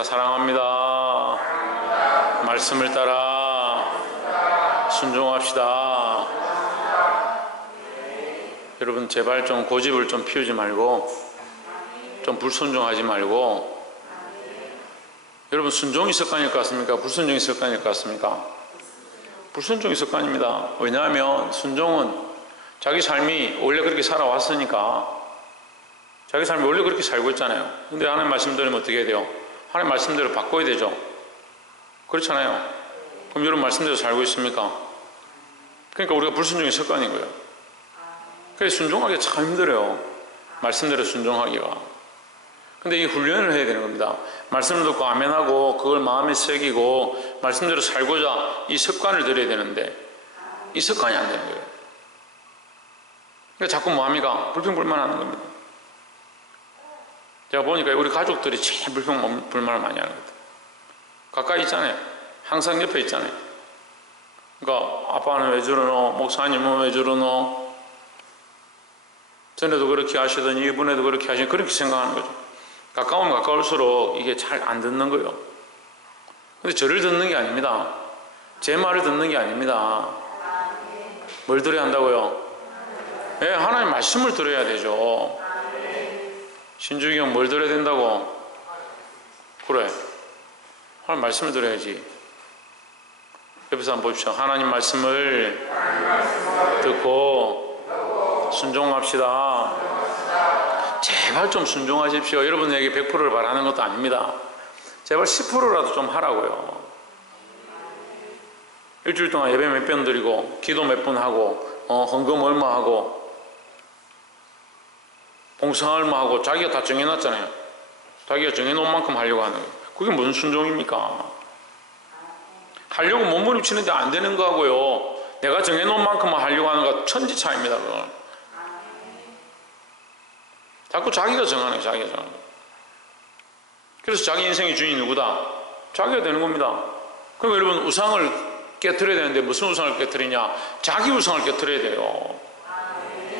사랑합니다. 말씀을 따라 순종합시다. 여러분 제발 좀 고집을 좀 피우지 말고 좀 불순종하지 말고. 여러분 순종이 습관일 것 같습니까? 불순종이 습관일 것 같습니까? 불순종이 습관입니다. 왜냐하면 순종은 자기 삶이 원래 그렇게 살아왔으니까, 자기 삶이 원래 그렇게 살고 있잖아요. 근데 하나님 말씀 들으면 어떻게 해야 돼요? 하나님 말씀대로 바꿔야 되죠. 그렇잖아요. 그럼 여러분 말씀대로 살고 있습니까? 그러니까 우리가 불순종의 습관인 거예요. 그래서 순종하기가 참 힘들어요. 말씀대로 순종하기가. 근데 이 훈련을 해야 되는 겁니다. 말씀을 듣고 아멘하고 그걸 마음에 새기고 말씀대로 살고자 이 습관을 들여야 되는데 이 습관이 안 되는 거예요. 그러니까 자꾸 마음이가 불평불만하는 겁니다. 제가 보니까 우리 가족들이 제일 불평불만을 많이 하는 것 같아요. 가까이 있잖아요. 항상 옆에 있잖아요. 그러니까 아빠는 왜 저러노? 목사님은 왜 저러노? 전에도 그렇게 하시더니 이번에도 그렇게 하시더니 그렇게 생각하는 거죠. 가까우면 가까울수록 이게 잘 안 듣는 거예요. 근데 저를 듣는 게 아닙니다. 제 말을 듣는 게 아닙니다. 뭘 들어야 한다고요? 네, 하나님 말씀을 들어야 되죠. 신중이 형 뭘 들어야 된다고? 그래, 하나님 말씀을 들어야지. 옆에서 한번 보십시오. 하나님 말씀을 듣고 순종합시다. 제발 좀 순종하십시오. 여러분에게 100%를 바라는 것도 아닙니다. 제발 10%라도 좀 하라고요. 일주일 동안 예배 몇 번 드리고 기도 몇 번 하고 헌금 얼마 하고 봉사 얼마 하고 자기가 다 정해놨잖아요. 자기가 정해놓은 만큼 하려고 하는 거예요. 그게 무슨 순종입니까? 하려고 몸부림치는데 안 되는 거하고요, 내가 정해놓은 만큼만 하려고 하는 거 천지 차이입니다. 그건. 자꾸 자기가 정하는 거예요. 자기가 정하는 거예요. 그래서 자기 인생의 주인이 누구다? 자기가 되는 겁니다. 그럼 여러분 우상을 깨트려야 되는데 무슨 우상을 깨트리냐? 자기 우상을 깨트려야 돼요.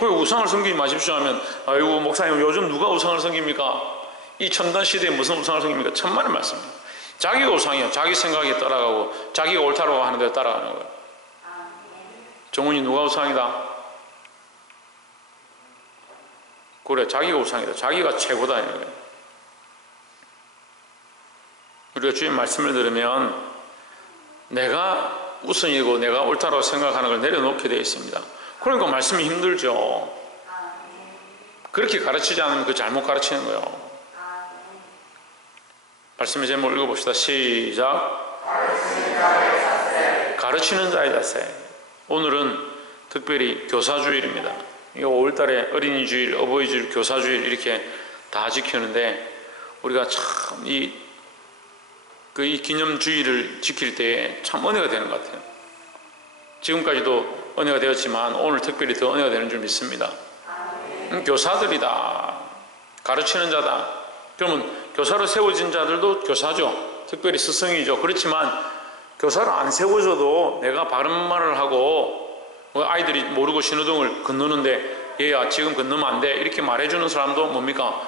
왜 우상을 섬기지 마십시오 하면, 아이고 목사님 요즘 누가 우상을 섬깁니까? 이 첨단 시대에 무슨 우상을 섬깁니까? 천만의 말씀입니다. 자기가 우상이에요. 자기 생각에 따라가고 자기가 옳다고 하는 대로 따라가는 거예요. 정훈이 누가 우상이다? 그래, 자기가 우상이다. 자기가 최고다. 우리가 주님 말씀을 들으면 내가 우선이고 내가 옳다고 생각하는 걸 내려놓게 되어 있습니다. 그러니까 말씀이 힘들죠. 그렇게 가르치지 않으면 그 잘못 가르치는 거예요. 말씀의 제목 읽어봅시다. 시작. 가르치는 자의 자세. 오늘은 특별히 교사주일입니다. 5월달에 어린이주일, 어버이주일, 교사주일 이렇게 다 지키는데 우리가 참 이 기념주일을 지킬 때 참 은혜가 되는 것 같아요. 지금까지도 은혜가 되었지만 오늘 특별히 더 은혜가 되는 줄 믿습니다. 교사들이다. 가르치는 자다. 그러면 교사로 세워진 자들도 교사죠. 특별히 스승이죠. 그렇지만 교사로 안 세워져도 내가 바른 말을 하고 아이들이 모르고 신호등을 건너는데 얘야 지금 건너면 안 돼 이렇게 말해주는 사람도 뭡니까?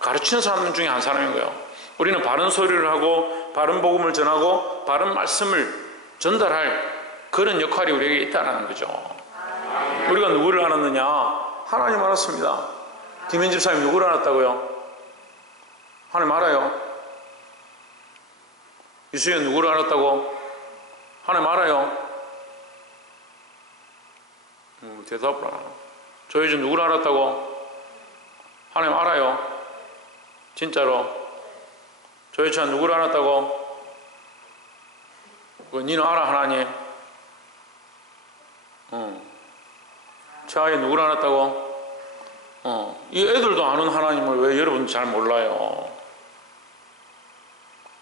가르치는 사람 중에 한 사람인 거예요. 우리는 바른 소리를 하고 바른 복음을 전하고 바른 말씀을 전달할 그런 역할이 우리에게 있다는 거죠. 우리가 누구를 알았느냐? 하나님 알았습니다. 김현 집사님 누구를 알았다고요? 하나님 알아요. 유수연 누구를 알았다고? 하나님 알아요. 대답을 안 하고. 조혜준 누구를 알았다고? 하나님 알아요. 진짜로. 조혜찬 누구를 알았다고? 니는 알아 하나님? 최하에 누구를 알았다고? 이 애들도 아는 하나님을 왜 여러분 잘 몰라요?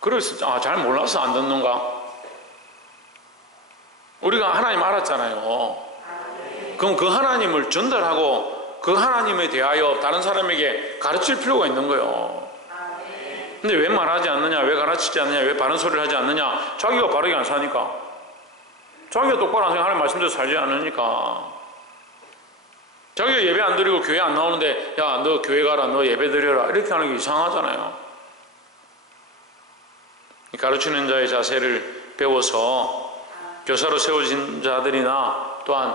그래서 잘 몰라서 안 듣는가? 우리가 하나님 알았잖아요. 그럼 그 하나님을 전달하고 그 하나님에 대하여 다른 사람에게 가르칠 필요가 있는 거예요. 근데 왜 말하지 않느냐? 왜 가르치지 않느냐? 왜 바른 소리를 하지 않느냐? 자기가 바르게 안 사니까. 자기가 똑바로 안 생각 하나님 말씀대로 살지 않으니까. 자기가 예배 안 드리고 교회 안 나오는데 야 너 교회 가라 너 예배 드려라 이렇게 하는 게 이상하잖아요. 가르치는 자의 자세를 배워서 교사로 세워진 자들이나 또한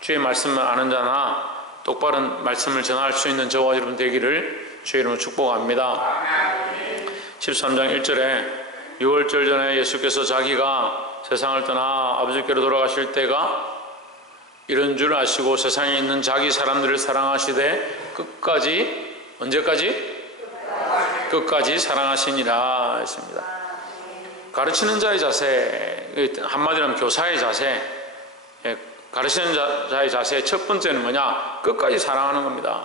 주의 말씀을 아는 자나 똑바른 말씀을 전할 수 있는 저와 여러분 되기를 주의 이름으로 축복합니다. 13장 1절에 6월절 전에 예수께서 자기가 세상을 떠나 아버지께로 돌아가실 때가 이런 줄 아시고 세상에 있는 자기 사람들을 사랑하시되 끝까지, 언제까지? 끝까지 사랑하시니라 했습니다. 가르치는 자의 자세, 한마디로 하면 교사의 자세, 가르치는 자의 자세의 첫 번째는 뭐냐? 끝까지 사랑하는 겁니다.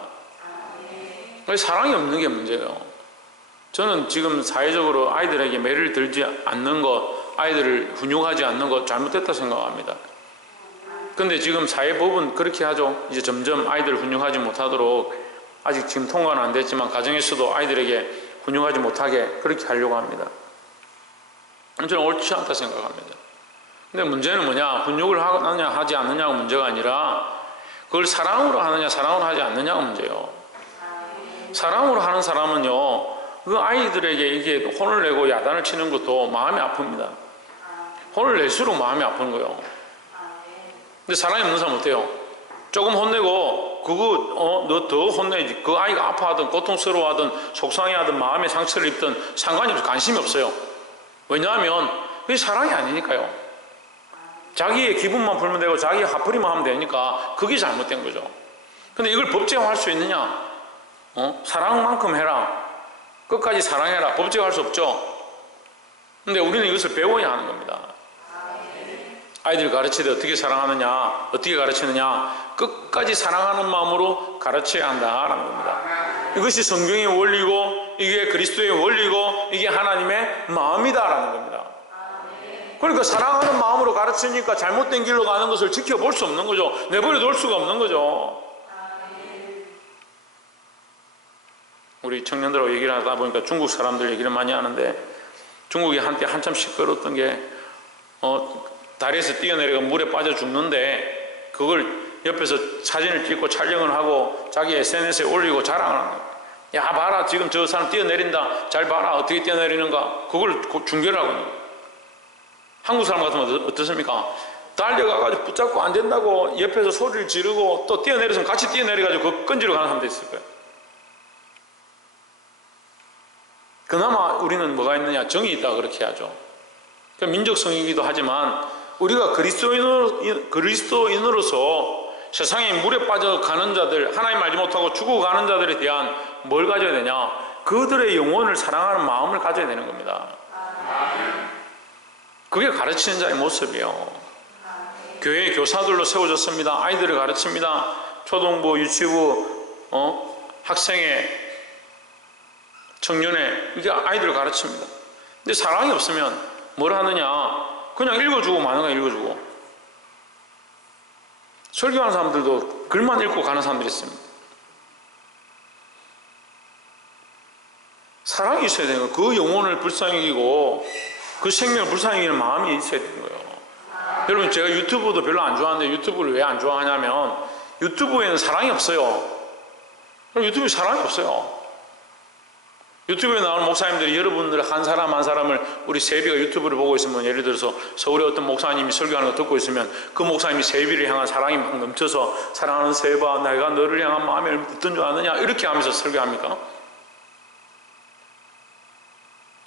사랑이 없는 게 문제예요. 저는 지금 사회적으로 아이들에게 매를 들지 않는 것, 아이들을 훈육하지 않는 것 잘못됐다 생각합니다. 근데 지금 사회법은 그렇게 하죠. 이제 점점 아이들을 훈육하지 못하도록, 아직 지금 통과는 안 됐지만 가정에서도 아이들에게 훈육하지 못하게 그렇게 하려고 합니다. 저는 옳지 않다 생각합니다. 근데 문제는 뭐냐? 훈육을 하느냐 하지 않느냐가 문제가 아니라 그걸 사랑으로 하느냐 사랑으로 하지 않느냐가 문제예요. 사랑으로 하는 사람은요, 그 아이들에게 이게 혼을 내고 야단을 치는 것도 마음이 아픕니다. 혼을 낼수록 마음이 아픈 거예요. 근데 사랑이 없는 사람은 어때요? 조금 혼내고 그거 너 더 혼내야지. 그 아이가 아파하든 고통스러워하든 속상해하든 마음에 상처를 입든 상관이 없어요. 관심이 없어요. 왜냐하면 그게 사랑이 아니니까요. 자기의 기분만 풀면 되고 자기 화풀이만 하면 되니까 그게 잘못된 거죠. 근데 이걸 법제화할 수 있느냐? 사랑만큼 해라. 끝까지 사랑해라. 법제화할 수 없죠. 근데 우리는 이것을 배워야 하는 겁니다. 아이들을 가르칠 때 어떻게 사랑하느냐, 어떻게 가르치느냐, 끝까지 사랑하는 마음으로 가르쳐야 한다라는 겁니다. 이것이 성경의 원리고 이게 그리스도의 원리고 이게 하나님의 마음이다라는 겁니다. 그러니까 사랑하는 마음으로 가르치니까 잘못된 길로 가는 것을 지켜볼 수 없는 거죠. 내버려 놓을 수가 없는 거죠. 우리 청년들하고 얘기를 하다 보니까 중국 사람들 얘기를 많이 하는데, 중국이 한때 한참 시끄러웠던 게 다리에서 뛰어내려가 물에 빠져 죽는데 그걸 옆에서 사진을 찍고 촬영을 하고 자기 SNS에 올리고 자랑을 하는 거예요. 야 봐라, 지금 저 사람 뛰어내린다, 잘 봐라, 어떻게 뛰어내리는가. 그걸 중계를 하고 있는 거예요. 한국 사람 같으면 어떻습니까? 달려가가지고 붙잡고 안 된다고 옆에서 소리를 지르고 또 뛰어내려서 같이 뛰어내려가지고 그거 끈지러 가는 사람도 있을 거예요. 그나마 우리는 뭐가 있느냐? 정이 있다 그렇게 하죠. 그러니까 민족성이기도 하지만 우리가 그리스도인으로서 세상에 물에 빠져가는 자들, 하나님 알지 못하고 죽어가는 자들에 대한 뭘 가져야 되냐? 그들의 영혼을 사랑하는 마음을 가져야 되는 겁니다. 그게 가르치는 자의 모습이에요. 교회 교사들로 세워졌습니다. 아이들을 가르칩니다. 초등부, 유치부, 학생회, 청년회, 이게 아이들을 가르칩니다. 근데 사랑이 없으면 뭘 하느냐? 그냥 읽어주고 마는 거야. 읽어주고. 설교하는 사람들도 글만 읽고 가는 사람들이 있습니다. 사랑이 있어야 되는 거예요. 그 영혼을 불쌍히 여기고 그 생명을 불쌍히 여기는 마음이 있어야 되는 거예요. 여러분, 제가 유튜브도 별로 안 좋아하는데 유튜브를 왜 안 좋아하냐면 유튜브에는 사랑이 없어요. 유튜브에 사랑이 없어요. 유튜브에 나오는 목사님들이 여러분들 한 사람 한 사람을, 우리 세비가 유튜브를 보고 있으면, 예를 들어서 서울에 어떤 목사님이 설교하는 거 듣고 있으면 그 목사님이 세비를 향한 사랑이 막 넘쳐서 사랑하는 세바, 내가 너를 향한 마음이 얼마나 어떤 줄 아느냐 이렇게 하면서 설교합니까?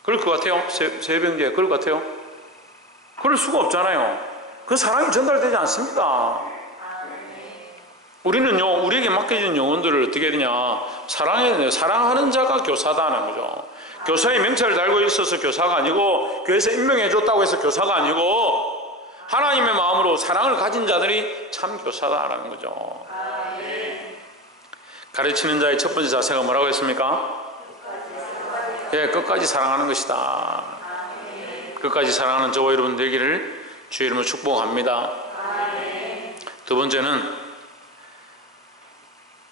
그럴 것 같아요? 새벽에 그럴 것 같아요? 그럴 수가 없잖아요. 그 사랑이 전달되지 않습니다. 우리는요, 우리에게 맡겨진 영혼들을 어떻게 해야 되냐? 사랑해야 돼요. 사랑하는 자가 교사다는 거죠. 교사의 명찰을 달고 있어서 교사가 아니고, 교회에서 임명해줬다고 해서 교사가 아니고, 하나님의 마음으로 사랑을 가진 자들이 참 교사다라는 거죠. 가르치는 자의 첫 번째 자세가 뭐라고 했습니까? 예, 끝까지 사랑하는 것이다. 끝까지 사랑하는 저와 여러분 되기를 주의 이름으로 축복합니다. 두 번째는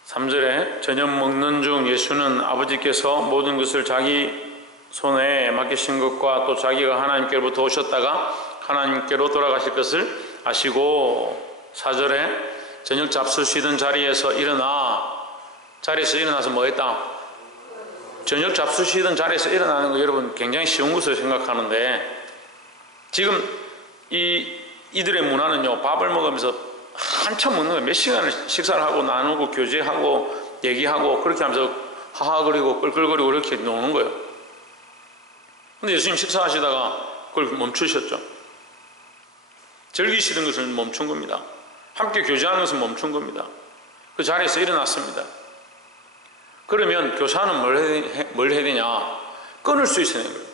3절에 저녁 먹는 중 예수는 아버지께서 모든 것을 자기 손에 맡기신 것과 또 자기가 하나님께로부터 오셨다가 하나님께로 돌아가실 것을 아시고, 4절에 저녁 잡수시던 자리에서 일어나서 뭐 했다? 저녁 잡수시던 자리에서 일어나는 거 여러분 굉장히 쉬운 것으로 생각하는데 지금 이들의 문화는요, 밥을 먹으면서 한참 먹는 거예요. 몇 시간을 식사를 하고 나누고 교제하고 얘기하고 그렇게 하면서 하하거리고 끌끌거리고 이렇게 노는 거예요. 근데 예수님 식사하시다가 그걸 멈추셨죠. 즐기시던 것을 멈춘 겁니다. 함께 교제하는 것을 멈춘 겁니다. 그 자리에서 일어났습니다. 그러면 교사는 뭘 해야 되냐? 끊을 수 있어야 되는 거예요.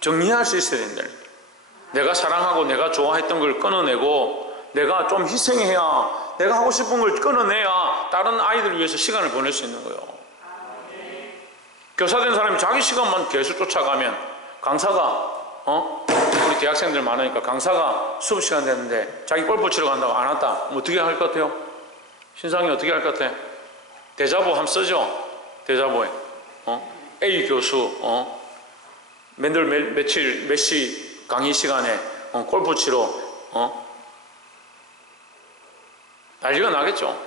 정리할 수 있어야 된다. 내가 사랑하고 내가 좋아했던 걸 끊어내고 내가 좀 희생해야, 내가 하고 싶은 걸 끊어내야 다른 아이들을 위해서 시간을 보낼 수 있는 거예요. 교사 된 사람이 자기 시간만 계속 쫓아가면 강사가 우리 대학생들 많으니까 강사가 수업 시간 됐는데 자기 골프 치러 간다고 안 왔다. 어떻게 할 것 같아요? 신상이 어떻게 할 것 같아? 대자보 한번 쓰죠? 대자보에 A 교수 맨날 며칠 몇 시 강의 시간에 골프 치러 난리가 나겠죠.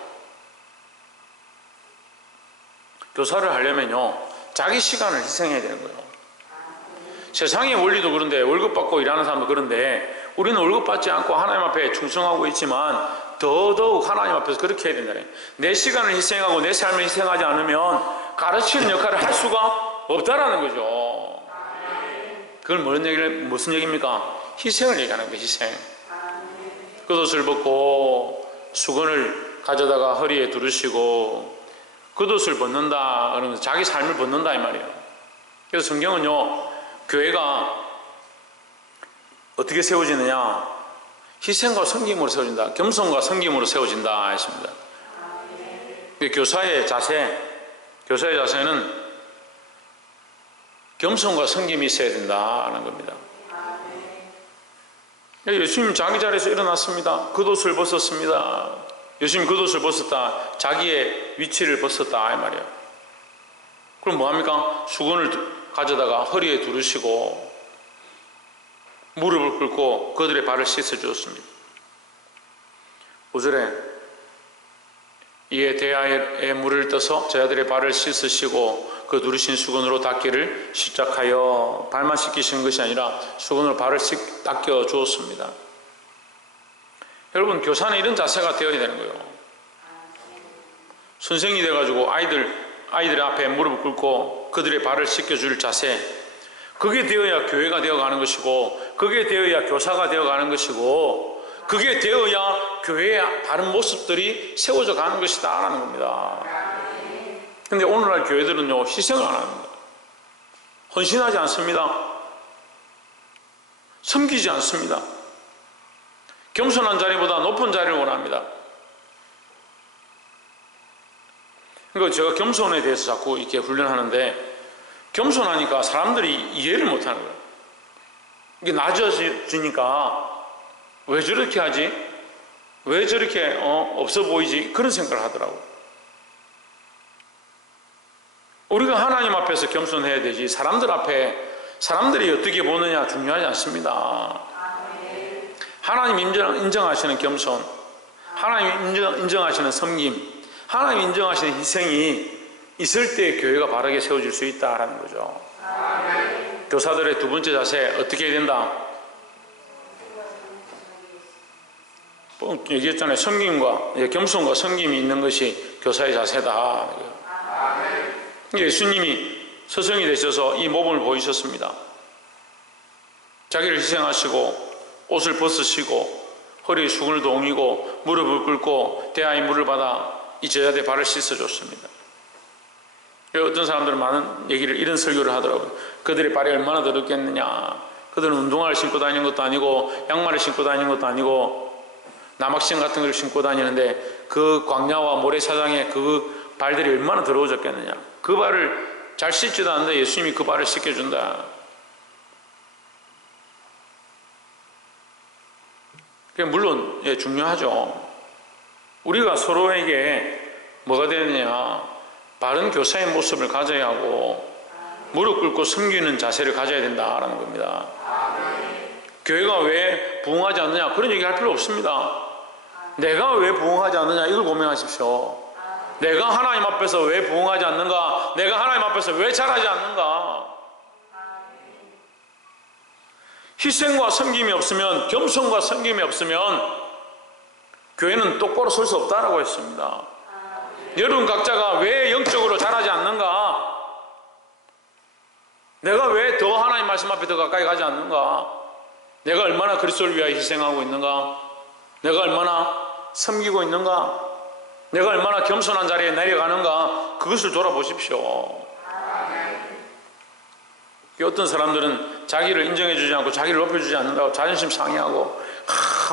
교사를 하려면요 자기 시간을 희생해야 되는 거예요. 세상의 원리도 그런데, 월급 받고 일하는 사람도 그런데 우리는 월급 받지 않고 하나님 앞에 충성하고 있지만 더더욱 하나님 앞에서 그렇게 해야 된다. 내 시간을 희생하고 내 삶을 희생하지 않으면 가르치는 역할을 할 수가 없다라는 거죠. 그걸 무슨 얘기입니까? 희생을 얘기하는 거예요. 희생. 겉옷을 벗고 수건을 가져다가 허리에 두르시고 겉옷을 벗는다 그러면서 자기 삶을 벗는다 이 말이에요. 그래서 성경은요 교회가 어떻게 세워지느냐, 희생과 섬김으로 세워진다, 겸손과 섬김으로 세워진다 했습니다. 교사의 자세는 겸손과 섬김이 있어야 된다는 겁니다. 예수님 자기 자리에서 일어났습니다. 겉옷을 벗었습니다. 예수님 겉옷을 벗었다, 자기의 위치를 벗었다 이 말이에요. 그럼 뭐합니까? 수건을 가져다가 허리에 두르시고 무릎을 꿇고 그들의 발을 씻어주었습니다. 5절에 이에 대야에 물을 떠서 제자들의 발을 씻으시고 그 누르신 수건으로 닦기를 시작하여, 발만 씻기시는 것이 아니라 수건으로 발을 닦여 주었습니다. 여러분, 교사는 이런 자세가 되어야 되는 거예요. 선생이 돼가지고 아이들 앞에 무릎을 꿇고 그들의 발을 씻겨줄 자세, 그게 되어야 교회가 되어가는 것이고, 그게 되어야 교사가 되어가는 것이고, 그게 되어야 교회의 바른 모습들이 세워져 가는 것이다 라는 겁니다. 근데 오늘날 교회들은요 희생을 안 합니다. 헌신하지 않습니다. 섬기지 않습니다. 겸손한 자리보다 높은 자리를 원합니다. 그러니까 제가 겸손에 대해서 자꾸 이렇게 훈련하는데, 겸손하니까 사람들이 이해를 못하는 거예요. 이게 낮아지니까 왜 저렇게 하지? 왜 저렇게 없어 보이지? 그런 생각을 하더라고요. 우리가 하나님 앞에서 겸손해야 되지, 사람들 앞에 사람들이 어떻게 보느냐 중요하지 않습니다. 하나님 인정하시는 겸손, 하나님 인정하시는 섬김, 하나님 인정하시는 희생이 있을 때 교회가 바르게 세워질 수 있다라는 거죠. 교사들의 두 번째 자세 어떻게 해야 된다? 얘기했잖아요. 겸손과 섬김이 있는 것이 교사의 자세다. 예수님이 스승이 되셔서 이 모범을 보이셨습니다. 자기를 희생하시고 옷을 벗으시고 허리에 수건을 동이고 무릎을 꿇고 대야의 물을 받아 이 제자들의 발을 씻어줬습니다. 어떤 사람들은 많은 얘기를, 이런 설교를 하더라고요. 그들의 발이 얼마나 더럽겠느냐, 그들은 운동화를 신고 다니는 것도 아니고 양말을 신고 다니는 것도 아니고 남학생 같은 걸 신고 다니는데 그 광야와 모래사장에 그 발들이 얼마나 더러워졌겠느냐. 그 발을 잘 씻지도 않는데 예수님이 그 발을 씻겨준다. 물론 중요하죠. 우리가 서로에게 뭐가 되느냐, 바른 교사의 모습을 가져야 하고 무릎 꿇고 섬기는 자세를 가져야 된다라는 겁니다. 교회가 왜 부흥하지 않느냐, 그런 얘기 할 필요 없습니다. 내가 왜 부흥하지 않느냐, 이걸 고민하십시오. 내가 하나님 앞에서 왜 부응하지 않는가? 내가 하나님 앞에서 왜 잘하지 않는가? 희생과 섬김이 없으면, 겸손과 섬김이 없으면 교회는 똑바로 설 수 없다라고 했습니다. 여러분 각자가 왜 영적으로 잘하지 않는가? 내가 왜 더 하나님 말씀 앞에 더 가까이 가지 않는가? 내가 얼마나 그리스도를 위하여 희생하고 있는가? 내가 얼마나 섬기고 있는가? 내가 얼마나 겸손한 자리에 내려가는가? 그것을 돌아보십시오. 어떤 사람들은 자기를 인정해주지 않고 자기를 높여주지 않는다고 자존심 상해하고,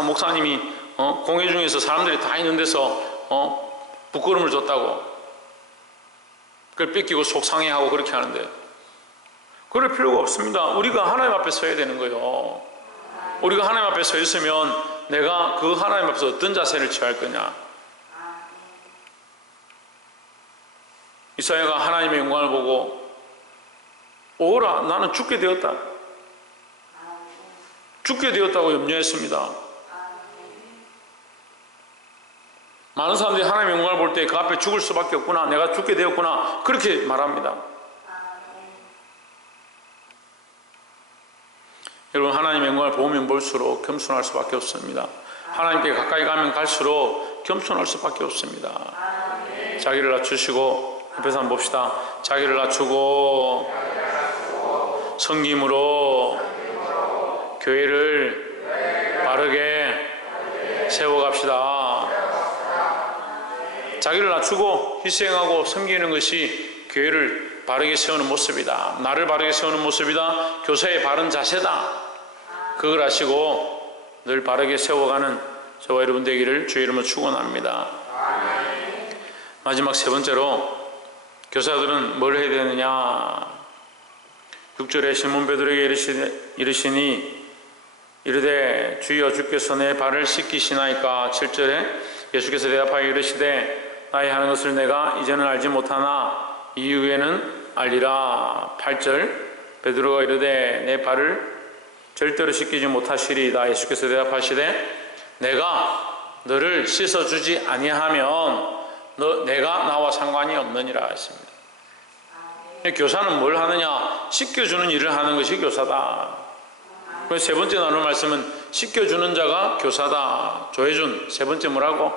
목사님이 공회 중에서 사람들이 다 있는 데서 부끄러움을 줬다고 그걸 뺏기고 속상해하고 그렇게 하는데, 그럴 필요가 없습니다. 우리가 하나님 앞에 서야 되는 거예요. 우리가 하나님 앞에 서 있으면 내가 그 하나님 앞에서 어떤 자세를 취할 거냐. 이사야가 하나님의 영광을 보고 오라, 나는 죽게 되었다. 죽게 되었다고 염려했습니다. 많은 사람들이 하나님의 영광을 볼 때 그 앞에 죽을 수밖에 없구나, 내가 죽게 되었구나, 그렇게 말합니다. 여러분, 하나님의 영광을 보면 볼수록 겸손할 수밖에 없습니다. 하나님께 가까이 가면 갈수록 겸손할 수밖에 없습니다. 자기를 낮추시고, 옆에서 한번 봅시다. 자기를 낮추고 섬김으로 교회를 바르게 세워갑시다. 자기를 낮추고 희생하고 섬기는 것이 교회를 바르게 세우는 모습이다. 나를 바르게 세우는 모습이다. 교사의 바른 자세다. 그걸 아시고 늘 바르게 세워가는 저와 여러분 되기를 주의 이름으로 축원합니다. 마지막 세 번째로, 교사들은 뭘 해야 되느냐? 6절에 시몬 베드로에게 이르시니 이르되 주여 주께서 내 발을 씻기시나이까? 7절에 예수께서 대답하여 이르시되 나의 하는 것을 내가 이제는 알지 못하나 이후에는 알리라. 8절 베드로가 이르되 내 발을 절대로 씻기지 못하시리이다. 예수께서 대답하시되 내가 너를 씻어주지 아니하면 내가 나와 상관이 없느니라 했습니다. 교사는 뭘 하느냐? 씻겨주는 일을 하는 것이 교사다. 그래서 세 번째 나눌 말씀은 씻겨주는 자가 교사다. 조혜준, 세 번째 뭐라고?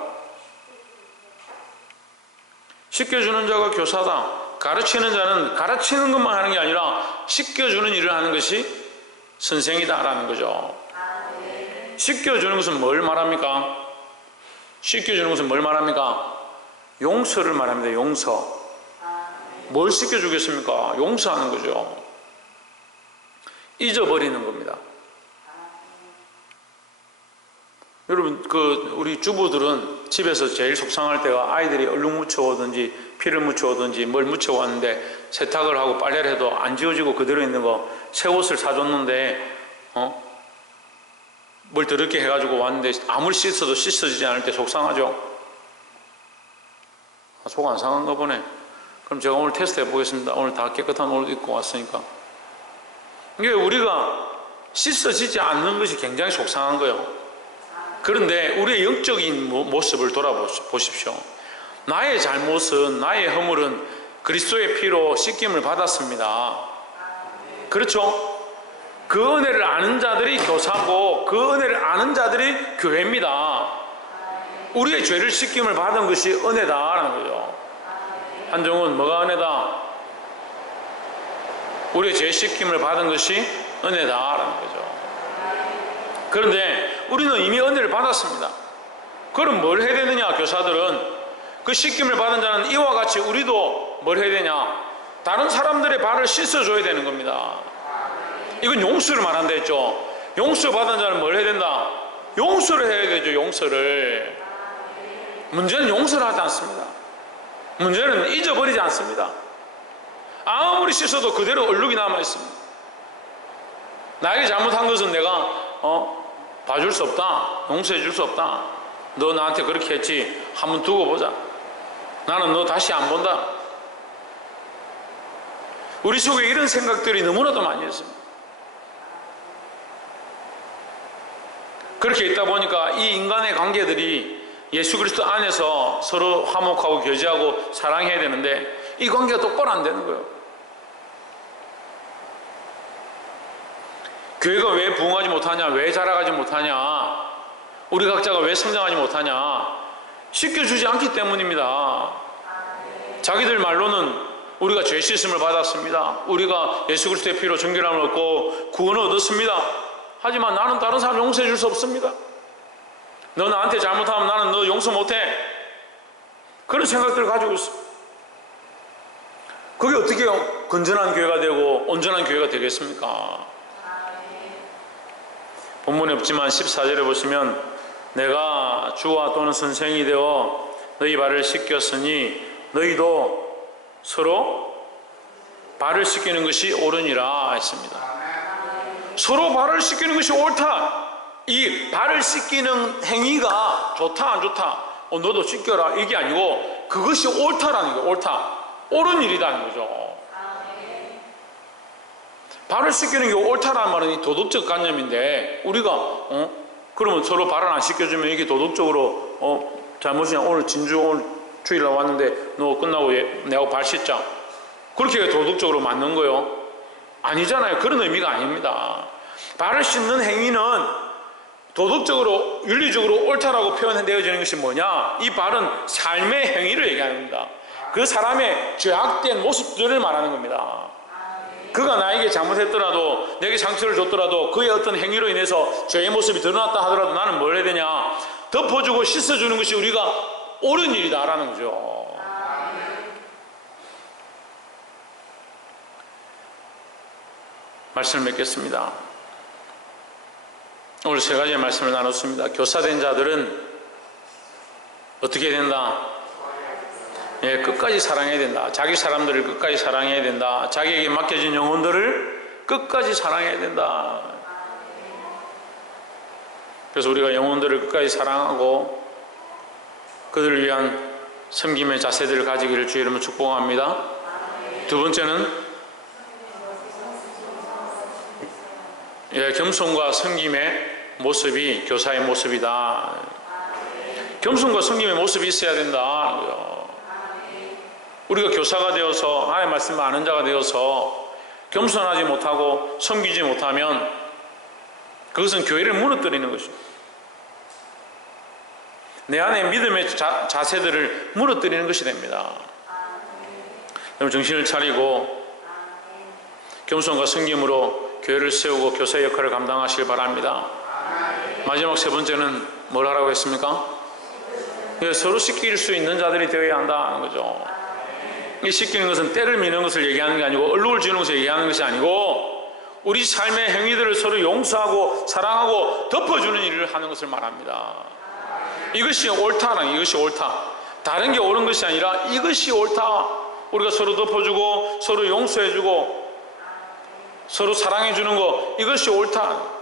씻겨주는 자가 교사다. 가르치는 자는 가르치는 것만 하는 게 아니라 씻겨주는 일을 하는 것이 선생이다라는 거죠. 씻겨주는 것은 뭘 말합니까? 씻겨주는 것은 뭘 말합니까? 용서를 말합니다. 용서. 뭘 씻겨주겠습니까? 용서하는 거죠. 잊어버리는 겁니다. 여러분, 우리 주부들은 집에서 제일 속상할 때가 아이들이 얼룩 묻혀오든지 피를 묻혀오든지 뭘 묻혀왔는데 세탁을 하고 빨래를 해도 안 지워지고 그대로 있는 거, 새 옷을 사줬는데 뭘 더럽게 해가지고 왔는데 아무리 씻어도 씻어지지 않을 때 속상하죠. 속 안 상한가 보네. 그럼 제가 오늘 테스트 해보겠습니다. 오늘 다 깨끗한 옷 입고 왔으니까. 이게 우리가 씻어지지 않는 것이 굉장히 속상한 거예요. 그런데 우리의 영적인 모습을 돌아보십시오. 나의 잘못은, 나의 허물은 그리스도의 피로 씻김을 받았습니다. 그렇죠? 그 은혜를 아는 자들이 교사고 그 은혜를 아는 자들이 교회입니다. 우리의 죄를 씻김을 받은 것이 은혜다라는 거죠. 한정은 뭐가 은혜다? 우리의 죄 씻김을 받은 것이 은혜다라는 거죠. 그런데 우리는 이미 은혜를 받았습니다. 그럼 뭘 해야 되느냐? 교사들은 그 씻김을 받은 자는 이와 같이 우리도 뭘 해야 되냐? 다른 사람들의 발을 씻어줘야 되는 겁니다. 이건 용서를 말한다 했죠. 용서 받은 자는 뭘 해야 된다? 용서를 해야 되죠. 용서를. 문제는 용서를 하지 않습니다. 문제는 잊어버리지 않습니다. 아무리 씻어도 그대로 얼룩이 남아있습니다. 나에게 잘못한 것은 내가 봐줄 수 없다. 용서해 줄 수 없다. 너 나한테 그렇게 했지. 한번 두고 보자. 나는 너 다시 안 본다. 우리 속에 이런 생각들이 너무나도 많이 있습니다. 그렇게 있다 보니까 이 인간의 관계들이 예수 그리스도 안에서 서로 화목하고 교제하고 사랑해야 되는데 이 관계가 똑바로 안 되는 거예요. 교회가 왜 부흥하지 못하냐, 왜 자라가지 못하냐, 우리 각자가 왜 성장하지 못하냐, 씻겨주지 않기 때문입니다. 자기들 말로는 우리가 죄 씻음을 받았습니다, 우리가 예수 그리스도의 피로 정결함을 얻고 구원을 얻었습니다. 하지만 나는 다른 사람 용서해 줄 수 없습니다. 너 나한테 잘못하면 나는 너 용서 못해. 그런 생각들을 가지고 있어. 그게 어떻게 건전한 교회가 되고 온전한 교회가 되겠습니까? 본문에 없지만 14절에 보시면 내가 주와 또는 선생이 되어 너희 발을 씻겼으니 너희도 서로 발을 씻기는 것이 옳으니라 했습니다. 서로 발을 씻기는 것이 옳다. 이 발을 씻기는 행위가 좋다 안 좋다, 너도 씻겨라 이게 아니고 그것이 옳다라는 거예요. 옳다, 옳은 일이라는 거죠. 발을 씻기는 게 옳다라는 말은 이 도덕적 관념인데 우리가 그러면 서로 발을 안 씻겨주면 이게 도덕적으로 잘못이냐, 오늘 진주 오늘 주일날 왔는데 너 끝나고 내하고 발 씻자, 그렇게 도덕적으로 맞는 거요? 아니잖아요. 그런 의미가 아닙니다. 발을 씻는 행위는 도덕적으로 윤리적으로 옳다라고 표현되어지는 것이 뭐냐, 이 발은 삶의 행위를 얘기합니다. 그 사람의 죄악된 모습들을 말하는 겁니다. 그가 나에게 잘못했더라도, 내게 상처를 줬더라도, 그의 어떤 행위로 인해서 죄의 모습이 드러났다 하더라도 나는 뭘 해야 되냐, 덮어주고 씻어주는 것이 우리가 옳은 일이다라는 거죠. 말씀을 맺겠습니다. 오늘 세 가지의 말씀을 나눴습니다. 교사된 자들은 어떻게 된다? 끝까지 사랑해야 된다. 자기 사람들을 끝까지 사랑해야 된다. 자기에게 맡겨진 영혼들을 끝까지 사랑해야 된다. 그래서 우리가 영혼들을 끝까지 사랑하고 그들을 위한 섬김의 자세들을 가지기를 주의 이름으로 축복합니다. 두 번째는 겸손과 섬김의 모습이 교사의 모습이다. 겸손과 섬김의 모습이 있어야 된다. 우리가 교사가 되어서 하나님의 말씀을 아는 자가 되어서 겸손하지 못하고 섬기지 못하면 그것은 교회를 무너뜨리는 것입니다. 내 안에 믿음의 자세들을 무너뜨리는 것이 됩니다. 여러분 정신을 차리고 겸손과 섬김으로 교회를 세우고 교사의 역할을 감당하시길 바랍니다. 마지막 세 번째는 뭘 하라고 했습니까? 서로 씻길 수 있는 자들이 되어야 한다는 거죠. 이 씻기는 것은 때를 미는 것을 얘기하는 게 아니고 얼룩을 지우는 것을 얘기하는 것이 아니고 우리 삶의 행위들을 서로 용서하고 사랑하고 덮어주는 일을 하는 것을 말합니다. 이것이 옳다는, 이것이 옳다, 다른 게 옳은 것이 아니라 이것이 옳다. 우리가 서로 덮어주고 서로 용서해주고 서로 사랑해주는 거, 이것이 옳다.